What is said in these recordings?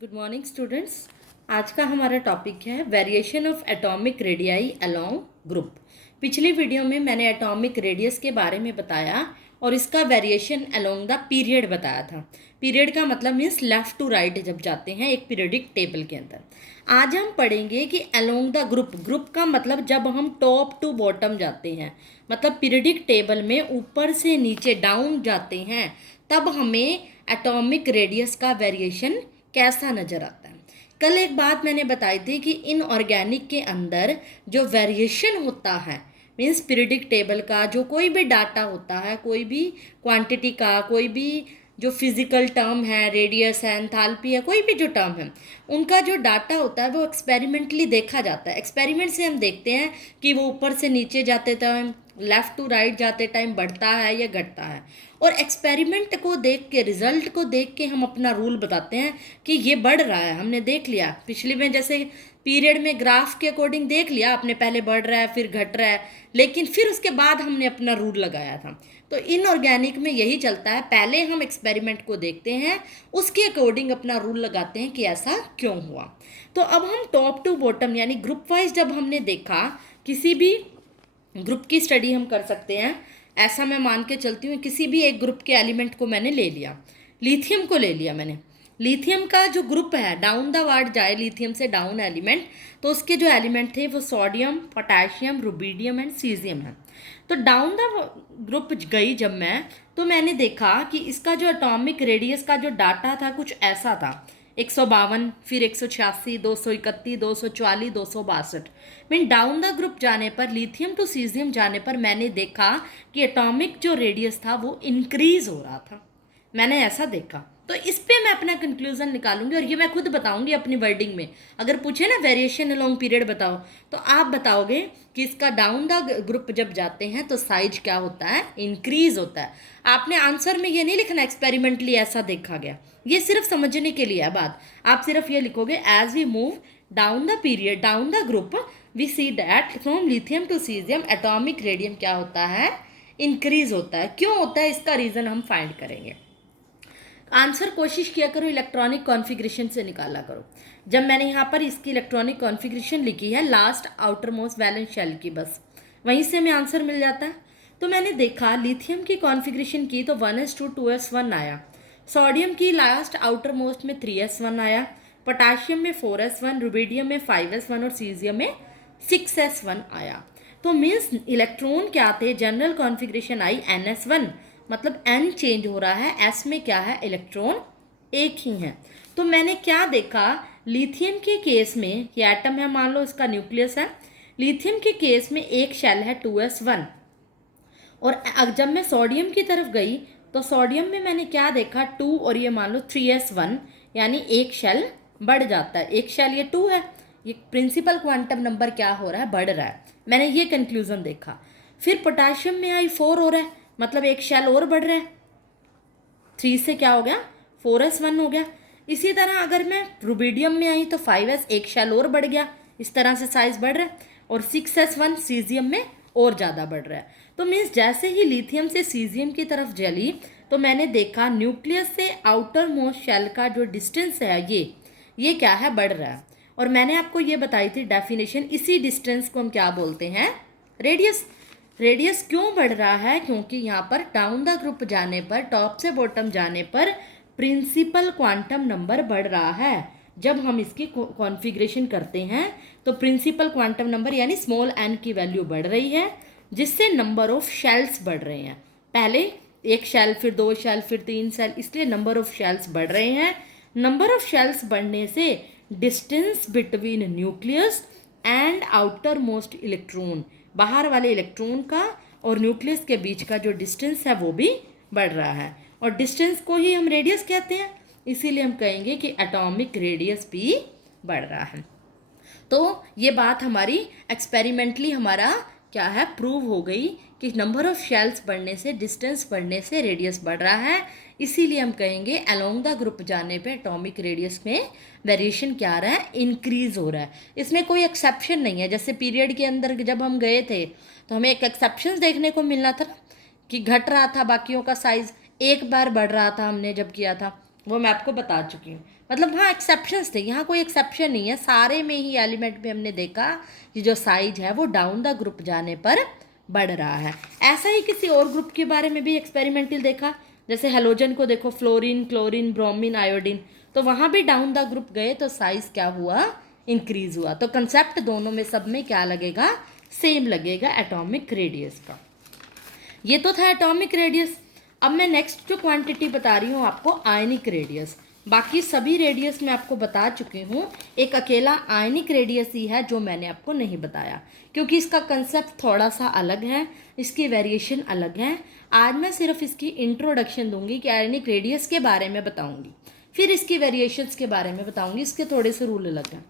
Good morning students. आज का हमारा टॉपिक है variation of atomic radii along group. पिछली वीडियो में मैंने एटॉमिक रेडियस के बारे में बताया और इसका वेरिएशन अलोंग द पीरियड बताया था। पीरियड का मतलब मीन्स लेफ्ट टू राइट जब जाते हैं एक पीरियडिक टेबल के अंदर। आज हम पढ़ेंगे कि अलोंग द ग्रुप। ग्रुप का मतलब जब हम टॉप टू बॉटम जाते हैं, मतलब पीरियडिक टेबल में ऊपर से नीचे डाउन जाते हैं, तब हमें एटॉमिक रेडियस का वेरिएशन कैसा नज़र आता है। कल एक बात मैंने बताई थी कि इनऑर्गेनिक के अंदर जो वेरिएशन होता है मीन्स पीरियडिक टेबल का जो कोई भी डाटा होता है, कोई भी क्वांटिटी का, कोई भी जो फिजिकल टर्म है, रेडियस है, एंथैल्पी है, कोई भी जो टर्म है, उनका जो डाटा होता है वो एक्सपेरिमेंटली देखा जाता है। एक्सपेरिमेंट से हम देखते हैं कि वो ऊपर से नीचे जाते टाइम, लेफ़्ट टू राइट जाते टाइम बढ़ता है या घटता है। और एक्सपेरिमेंट को देख के, रिजल्ट को देख के हम अपना रूल बताते हैं कि ये बढ़ रहा है। हमने देख लिया पिछले में, जैसे पीरियड में ग्राफ के अकॉर्डिंग देख लिया आपने, पहले बढ़ रहा है फिर घट रहा है, लेकिन फिर उसके बाद हमने अपना रूल लगाया था। तो इनऑर्गेनिक में यही चलता है, पहले हम एक्सपेरिमेंट को देखते हैं, उसके अकॉर्डिंग अपना रूल लगाते हैं कि ऐसा क्यों हुआ। तो अब हम टॉप टू बॉटम यानी ग्रुप वाइज जब हमने देखा, किसी भी ग्रुप की स्टडी हम कर सकते हैं। ऐसा मैं मान के चलती हूँ, किसी भी एक ग्रुप के एलिमेंट को मैंने ले लिया, लिथियम को ले लिया मैंने। लिथियम का जो ग्रुप है, डाउन द वार्ड जाए लिथियम से डाउन एलिमेंट, तो उसके जो एलिमेंट थे वो sodium, potassium, rubidium and caesium है। तो डाउन द ग्रुप गई जब मैं, तो मैंने देखा कि इसका जो एटॉमिक रेडियस का जो डाटा था कुछ ऐसा था, 152, फिर 186, 231, 244, 262। मीन डाउन द ग्रुप जाने पर, लिथियम टू सीजियम जाने पर मैंने देखा कि एटॉमिक जो रेडियस था वो इंक्रीज हो रहा था। मैंने ऐसा देखा, तो इस पे मैं अपना कंक्लूजन निकालूंगी और ये मैं खुद बताऊंगी अपनी वर्डिंग में। अगर पूछे ना वेरिएशन अलोंग पीरियड बताओ, तो आप बताओगे कि इसका डाउन द ग्रुप जब जाते हैं तो साइज क्या होता है, इंक्रीज होता है। आपने आंसर में ये नहीं लिखना एक्सपेरिमेंटली ऐसा देखा गया, ये सिर्फ समझने के लिए है बात। आप सिर्फ ये लिखोगे as we move down the period, down the group, we see that from lithium to caesium atomic radium क्या होता है, इंक्रीज होता है। क्यों होता है इसका रीज़न हम फाइंड करेंगे। आंसर कोशिश किया करो इलेक्ट्रॉनिक कॉन्फ़िगरेशन से निकाला करो। जब मैंने यहाँ पर इसकी इलेक्ट्रॉनिक कॉन्फ़िगरेशन लिखी है last outermost valence shell की, बस वहीं से हमें आंसर मिल जाता है। तो मैंने देखा लिथियम की कॉन्फ़िगरेशन की तो 1s2 2s1 आया, सोडियम की लास्ट आउटर मोस्ट में 3s1 आया, पोटाशियम में 4s1, रुबीडियम में 5s1 और सीजियम में 6s1 आया। तो मीन्स इलेक्ट्रॉन क्या थे, जनरल कॉन्फ़िगरेशन आई ns1, मतलब n चेंज हो रहा है, s में क्या है, इलेक्ट्रॉन एक ही है। तो मैंने क्या देखा, लिथियम के केस में ये एटम है, मान लो इसका न्यूक्लियस है, लिथियम के केस में एक शेल है 2s1। और जब मैं सोडियम की तरफ गई तो सोडियम में मैंने क्या देखा, 2 और ये मान लो 3s1, यानी एक शेल बढ़ जाता है, एक शेल ये 2 है, ये प्रिंसिपल क्वांटम नंबर क्या हो रहा है, बढ़ रहा है। मैंने ये कंक्लूजन देखा। फिर पोटाशियम में आई 4 हो रहा है, मतलब एक शेल और बढ़ रहा है, 3 से क्या हो गया, 4s1 हो गया। इसी तरह अगर मैं रुबीडियम में आई तो 5s, एक शेल और बढ़ गया, इस तरह से साइज बढ़ रहा है। और 6s1 सीजियम में और ज़्यादा बढ़ रहा है। तो मीन्स जैसे ही लिथियम से सीजियम की तरफ जली तो मैंने देखा न्यूक्लियस से आउटर मोस्ट शेल का जो डिस्टेंस है ये क्या है, बढ़ रहा है। और मैंने आपको ये बताई थी डेफिनेशन, इसी डिस्टेंस को हम क्या बोलते हैं, रेडियस। रेडियस क्यों बढ़ रहा है, क्योंकि यहाँ पर डाउन द ग्रुप जाने पर, टॉप से बॉटम जाने पर प्रिंसिपल क्वांटम नंबर बढ़ रहा है। जब हम इसकी कॉन्फ़िगरेशन करते हैं तो प्रिंसिपल क्वांटम नंबर यानी स्मॉल n की वैल्यू बढ़ रही है, जिससे नंबर ऑफ शेल्स बढ़ रहे हैं। पहले एक शेल, फिर 2 शेल, फिर 3 शेल, इसलिए नंबर ऑफ शेल्स बढ़ रहे हैं। नंबर ऑफ शेल्स बढ़ने से distance between nucleus and outer most electron, बाहर वाले इलेक्ट्रॉन का और न्यूक्लियस के बीच का जो डिस्टेंस है वो भी बढ़ रहा है। और डिस्टेंस को ही हम रेडियस कहते हैं, इसीलिए हम कहेंगे कि एटॉमिक रेडियस भी बढ़ रहा है। तो ये बात हमारी एक्सपेरिमेंटली हमारा क्या है, प्रूव हो गई कि नंबर ऑफ शेल्स बढ़ने से, डिस्टेंस बढ़ने से रेडियस बढ़ रहा है। इसीलिए हम कहेंगे अलोंग द ग्रुप जाने पे एटॉमिक रेडियस में वेरिएशन क्या आ रहा है, इंक्रीज हो रहा है। इसमें कोई एक्सेप्शन नहीं है। जैसे पीरियड के अंदर जब हम गए थे तो हमें एक एक्सेप्शन देखने को मिलना था कि घट रहा था बाकियों का साइज, एक बार बढ़ रहा था हमने जब किया था, वो मैं आपको बता चुकी हूँ। मतलब हाँ एक्सेप्शंस थे, यहाँ कोई एक्सेप्शन नहीं है, सारे में ही एलिमेंट में हमने देखा कि जो साइज है वो डाउन द ग्रुप जाने पर बढ़ रहा है। ऐसा ही किसी और ग्रुप के बारे में भी एक्सपेरिमेंटल देखा, जैसे हेलोजन को देखो, फ्लोरीन, क्लोरीन, ब्रोमीन, आयोडीन, तो वहाँ भी डाउन द ग्रुप गए तो साइज क्या हुआ, इंक्रीज हुआ। तो कंसेप्ट दोनों में सब में क्या लगेगा, सेम लगेगा एटॉमिक रेडियस का। ये तो था एटॉमिक रेडियस। अब मैं नेक्स्ट जो क्वांटिटी बता रही हूँ आपको, आयनिक रेडियस। बाकी सभी रेडियस मैं आपको बता चुकी हूँ, एक अकेला आयनिक रेडियस ही है जो मैंने आपको नहीं बताया, क्योंकि इसका कंसेप्ट थोड़ा सा अलग है, इसकी वेरिएशन अलग है। आज मैं सिर्फ इसकी इंट्रोडक्शन दूंगी कि आयनिक रेडियस के बारे में बताऊंगी, फिर इसकी वेरिएशंस के बारे में बताऊंगी, इसके थोड़े से रूल अलग हैं।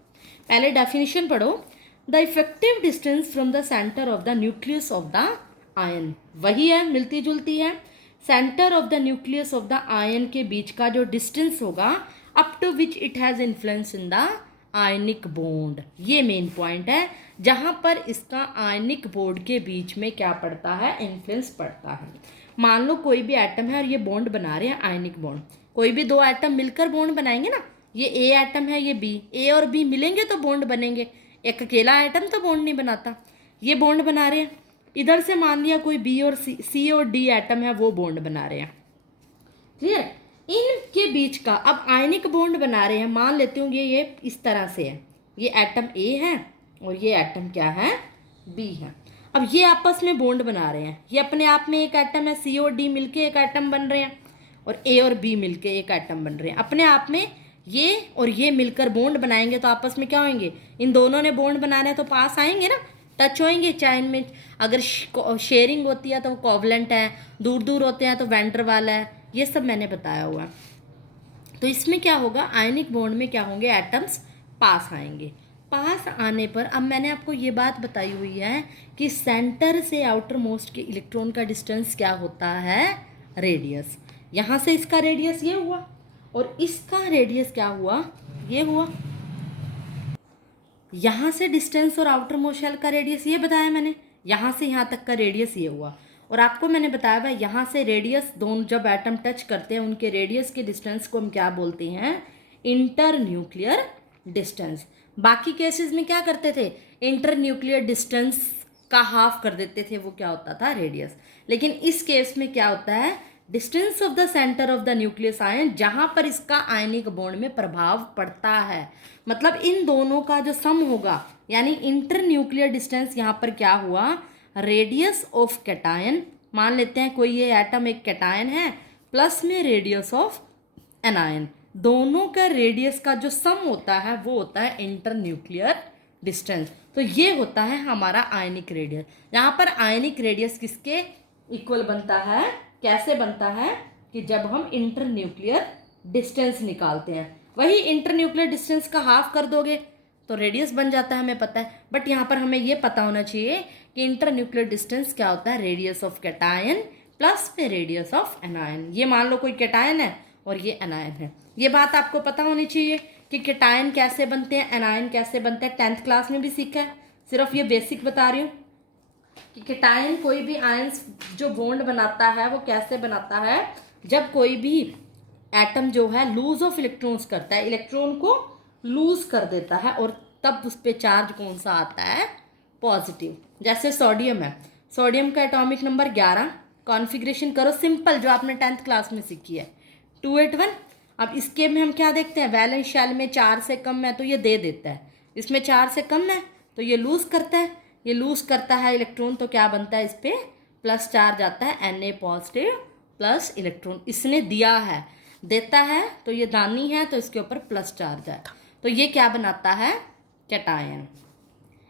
पहले डेफिनेशन पढ़ो, the effective distance from the centre of the nucleus of the ion, वही है, मिलती जुलती है। Centre of the nucleus of the ion के बीच का जो डिस्टेंस होगा up to which it has influence in the ionic bond, ये मेन पॉइंट है, जहाँ पर इसका आयनिक बॉन्ड के बीच में क्या पड़ता है, इन्फ्लुएंस पड़ता है। मान लो कोई भी एटम है और ये बॉन्ड बना रहे हैं आयनिक बॉन्ड, कोई भी दो एटम मिलकर बॉन्ड बनाएंगे ना, ये ए एटम है, ये बी, ए और बी मिलेंगे तो बॉन्ड बनेंगे, एक अकेला एटम तो बॉन्ड नहीं बनाता। ये बॉन्ड बना रहे हैं, इधर से मान लिया कोई बी और सी और डी एटम है, वो बॉन्ड बना रहे हैं, क्लियर। इनके बीच का अब आयनिक बॉन्ड बना रहे हैं, मान लेती हूँ ये इस तरह से है, ये एटम ए है और ये एटम क्या है, बी है। अब ये आपस में बॉन्ड बना रहे हैं, ये अपने आप में एक एटम है, सी और डी मिलके एक एटम बन रहे हैं, और ए और बी मिलके एक एटम बन रहे हैं अपने आप में। ये और ये मिलकर बॉन्ड बनाएंगे तो आपस में क्या होंगे, इन दोनों ने बॉन्ड बनाना है तो पास आएंगे ना, टच होएंगे। चाहे इनमें अगर शेयरिंग होती है तो वो कोवलेंट है, दूर दूर होते हैं तो वैंडर वाल है, ये सब मैंने बताया हुआ। तो इसमें क्या होगा, आयनिक बॉन्ड में क्या होंगे, एटम्स पास आएंगे। पास आने पर अब मैंने आपको ये बात बताई हुई है कि सेंटर से आउटर मोस्ट के इलेक्ट्रॉन का डिस्टेंस क्या होता है, रेडियस। यहाँ से इसका रेडियस ये हुआ और इसका रेडियस क्या हुआ, ये हुआ। यहाँ से डिस्टेंस और आउटर मोस्ट शेल का रेडियस ये बताया मैंने, यहाँ से यहाँ तक का रेडियस ये हुआ। और आपको मैंने बताया भाई यहाँ से रेडियस, दोनों जब एटम टच करते हैं उनके रेडियस के डिस्टेंस को हम क्या बोलते हैं, इंटर न्यूक्लियर डिस्टेंस। बाकी केसेस में क्या करते थे, इंटर न्यूक्लियर डिस्टेंस का हाफ कर देते थे, वो क्या होता था, रेडियस। लेकिन इस केस में क्या होता है, distance of the centre of the nucleus ion, जहां पर इसका आयनिक बॉन्ड में प्रभाव पड़ता है, मतलब इन दोनों का जो सम होगा, यानी इंटर न्यूक्लियर डिस्टेंस, यहाँ पर क्या हुआ, रेडियस ऑफ कैटायन, मान लेते हैं कोई ये एटम एक कैटायन है, प्लस में रेडियस ऑफ एनायन, दोनों का रेडियस का जो सम होता है वो होता है इंटर न्यूक्लियर डिस्टेंस। तो ये होता है हमारा आयनिक रेडियस। यहाँ पर आयनिक रेडियस किसके इक्वल बनता है, कैसे बनता है, कि जब हम इंटर न्यूक्लियर डिस्टेंस निकालते हैं, वही इंटर न्यूक्लियर डिस्टेंस का हाफ कर दोगे तो रेडियस बन जाता है, हमें पता है। बट यहाँ पर हमें ये पता होना चाहिए कि इंटर न्यूक्लियर डिस्टेंस क्या होता है, रेडियस ऑफ कैटायन प्लस में रेडियस ऑफ एनायन। ये मान लो कोई कैटायन है और ये एनायन है, ये बात आपको पता होनी चाहिए कि कैटायन कैसे बनते हैं, एनायन कैसे बनते हैं, 10th क्लास में भी सीखा है, सिर्फ ये बेसिक बता रही हूँ कि कैटायन कोई भी आयंस जो बॉन्ड बनाता है वो कैसे बनाता है, जब कोई भी एटम जो है लूज ऑफ इलेक्ट्रॉन्स करता है, इलेक्ट्रॉन को लूज कर देता है, और तब उस पर चार्ज कौन सा आता है, पॉजिटिव। जैसे सोडियम है, सोडियम का एटॉमिक नंबर 11, कॉन्फ़िगरेशन करो सिंपल जो आपने 10th क्लास में सीखी है, 281। अब इसके में हम क्या देखते हैं, वैलेंस शेल में 4 से कम है तो ये दे देता है, इसमें 4 से कम है तो ये लूज करता है, ये लूज करता है इलेक्ट्रॉन, तो क्या बनता है, इस पर प्लस चार्ज आता है, Na पॉजिटिव प्लस इलेक्ट्रॉन इसने दिया है, देता है तो ये दानी है तो इसके ऊपर प्लस चार्ज है, तो ये क्या बनाता है, कैटायन।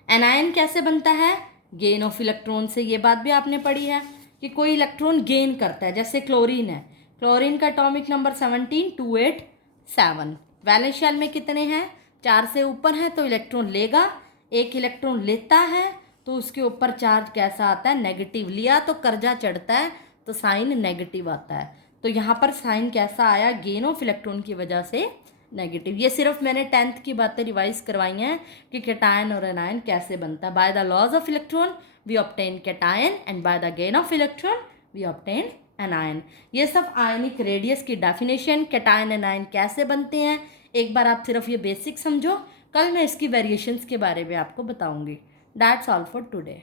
एनायन कैसे बनता है, गेन ऑफ इलेक्ट्रॉन से, ये बात भी आपने पढ़ी है कि कोई इलेक्ट्रॉन गेन करता है, जैसे क्लोरीन है, क्लोरीन का एटॉमिक नंबर 17, 287, वैलेंस शेल में कितने हैं, 4 से ऊपर है तो इलेक्ट्रॉन लेगा, एक इलेक्ट्रॉन लेता है तो उसके ऊपर चार्ज कैसा आता है, नेगेटिव। लिया तो कर्जा चढ़ता है तो साइन नेगेटिव आता है, तो यहाँ पर साइन कैसा आया, गेन ऑफ इलेक्ट्रॉन की वजह से नेगेटिव। ये सिर्फ मैंने 10th की बातें रिवाइज करवाई हैं कि कैटायन और एनायन कैसे बनता है। By the loss of electron we obtain cation and by the gain of electron we obtain anion. ये सब आयनिक रेडियस की डेफिनेशन, कैटायन एनायन कैसे बनते हैं, एक बार आप सिर्फ ये बेसिक समझो, कल मैं इसकी वेरिएशंस के बारे में आपको बताऊंगी। That's all for today.